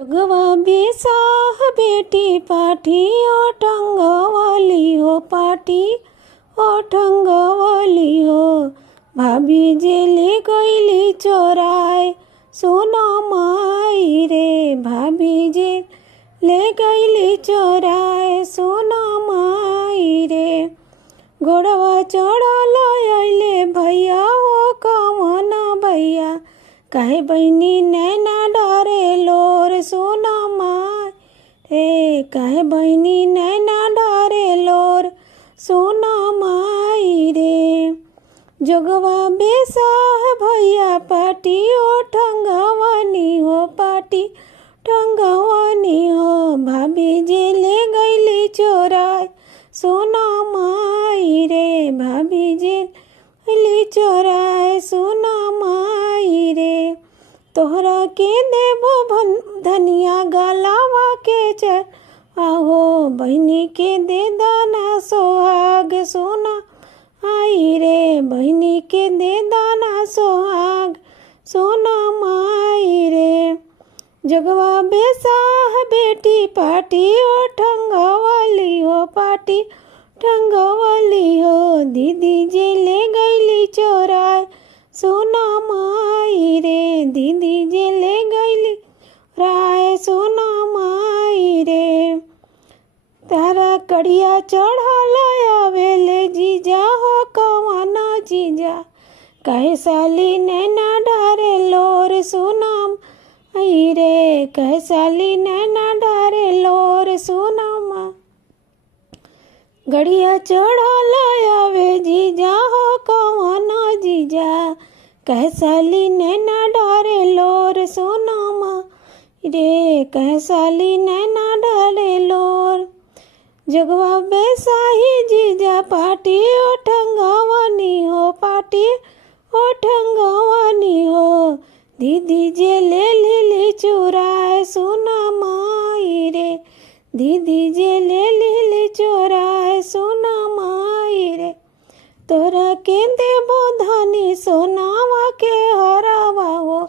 गवा बेसाह बेटी पाठी ओ टंगवाली हो पाठी ओ टंगवाली हो। भाभी जे ले गईली चोराय सोना माई रे। भाभी जे ले गईली चोराय सोना माई रे। घोड़वा चढ़ल अइले भैया हो कवन भैया। काहे बहिनी नैना डारे लोर सोना माई रे। काहे बहिनी नैना डारे लोर सोना माई रे। जोगवा बेसाह भैया पाटी ओ ठंगवानी हो पाटी ठंगवानी हो। भाभी जे ले गईली चोराय सोना माई रे। भाभी जे गईली चोराय सोना माई रे। तोहरा के देबो धनिया गलावा के चर आहो। बहिनी के दे दाना सोहाग सोना आई रे। बहिनी के दे दाना सोहाग सोना माई रे। जगवा बेसाह बेटी पाटी ओ ठंगवाली हो पाटी ठंगवाली हो। दीदी जे ले गईली चोराय सोना माई रे। दीदी जे ले गईली राय सोना माई रे। तारा कड़िया चढ़ल आवेले जीजा हो कवाना जीजा। काहे साली नैना डारे लोर सोना माई रे। काहे साली नैना डारे लोर सोना माई। गड़िया चढ़ल आवे जीजा हो कवाना जीजा। काहे साली नैना डारे लोर सोना माई रे। काहे साली नैना डारे लोर। जगवा बेसाही जीजा पाटी ओ ठंगवानी हो पाटी ओ ठंगवानी हो। दीदी जे ले लीली चोराय सोना माई रे। दीदी जे ले लीली चोराय सोना माई रे। तोरा के देबो धनी सोनावा के हरावा हो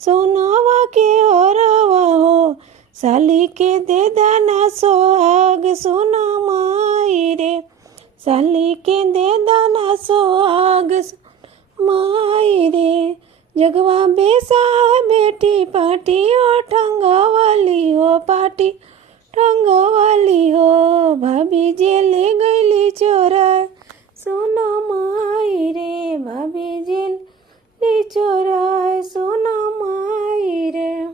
सोनावा के हरावा हो। साली के दे दाना सोहाग सोना माई रे। साली के दे दाना सोहाग माई रे। जगवा बेसाह बेटी पाटी ओ ठंगवाली हो पाटी ठंगवाली हो। भाभी जे ले गईली चोराय सोना माई रे। भाभी जे ले चोराय सोना माई रे।